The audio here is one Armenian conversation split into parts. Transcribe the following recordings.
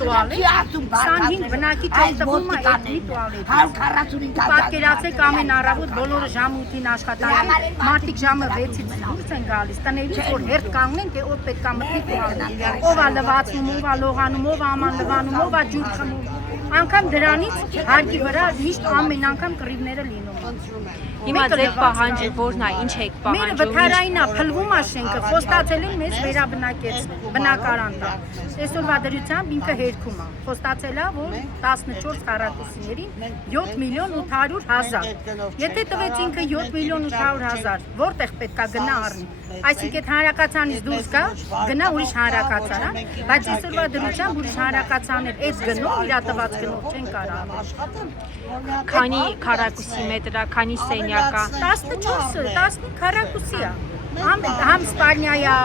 տուալետ, 25 բնակիչ օգտվում է էթնիկ տուալետից։ Պատկերացեք ամեն առավոտ բոլորը ժամը 8-ին աշխատանքի, մարդիկ ժամը 6-ից դուրս են գալիս, տներից որ հերթ կանգնեն, թե ով պետք է մտնի տուալետ, ով է լվացնում, ով է լողանում, ով է աման լվանում, ով է ջուր խմում։ Անկամ դրանից հարկի վրա միշտ ամեն անգամ կռիվները լինում։ Հիմա ձեր պահանջը որն է, ինչ եք պահանջում։ Մերը վթարային է, փլվում է շենքը, խոստացել են մեզ վերաբնակեցնել, բնակարան տալ։ Այսօրվա դրությամբ ինքը հերքում է, խոստացել է, որ 14 քառակուսիներին 7 միլիոն 800 հազար։ Եթե տվեց ինքը 7 միլիոն 800 հազար, որտեղ պետք է գնա առնի։ Այսինքն այդ հանրակացանից դուրս գա, գնա ուրիշ հանրակացարան, բայց այսօրվա դրությամբ ուրիշ հանրակացաներ այդ գնով իր տված գնով չեն կարող։ Քանի քառակուսի մետր է, քանի սենյակ է։ 14, 15 քառակուսի է։ Համ սպալնյա է,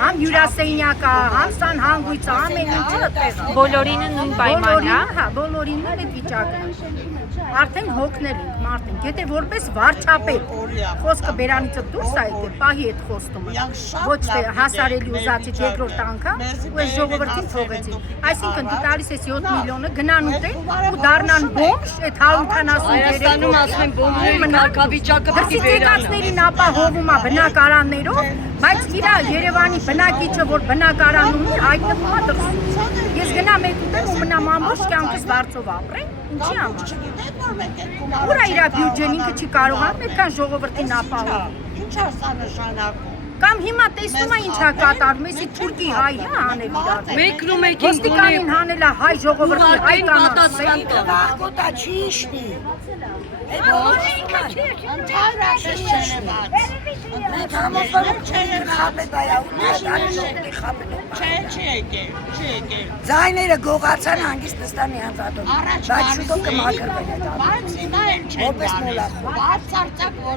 համ հյուրասենյակ է, համ սանհանգույց է, ամեն ինչը տեղ է։ Բոլորինը նույն պայմանն է։ Հա, բոլորին էլ այդ վիճակն է։ Արդեն հոգնել ենք մարդին, եթե որպես վարչապետ խոսքը բերանիցը դուրս է եկել, պահի այդ խոստումը, ոչ թե հասարելի ուզածից երկրորդ անգամ, ու այս ժողովրդին թողեցին։ Այսինքն դու տալիս ես 7 միլիոնը, գնան ուտեն ու դառնան բոմժ, այդ 173 ասում են բոմժերի կարգավիճակը պետք է վերանացներին ապահովում է բնակարաններով, բայց իր Երևանի բնակիչը, որ բնակարան ունի, հայտնվում է դրսում։ Ես գնամ այդ ուտեմ ու մնամ ամբողջ կյանքս վարձով ապրեմ, ինչի համար։ Ուր է իր բյուջեն, ինքը չի կարողանում այդքան ժողովրդին ապահովում։ Ինչ է սա նշանակում։ Կամ հիմա տեսնում է ինչա կատարում, էսի թուրքի հայ է անել իրար։ Մեկն ու մեկին ոստիկանին հանել է հայ ժողովրդի հայ կանանց։ Կոտա չի իշնի։ Ձայները գողացան հանգիստ նստանի հանձատում, բայց շուտով կմաքրվեն այդ ամեն։ Բայց հիմա էլ չեն գալիս։ Բարձ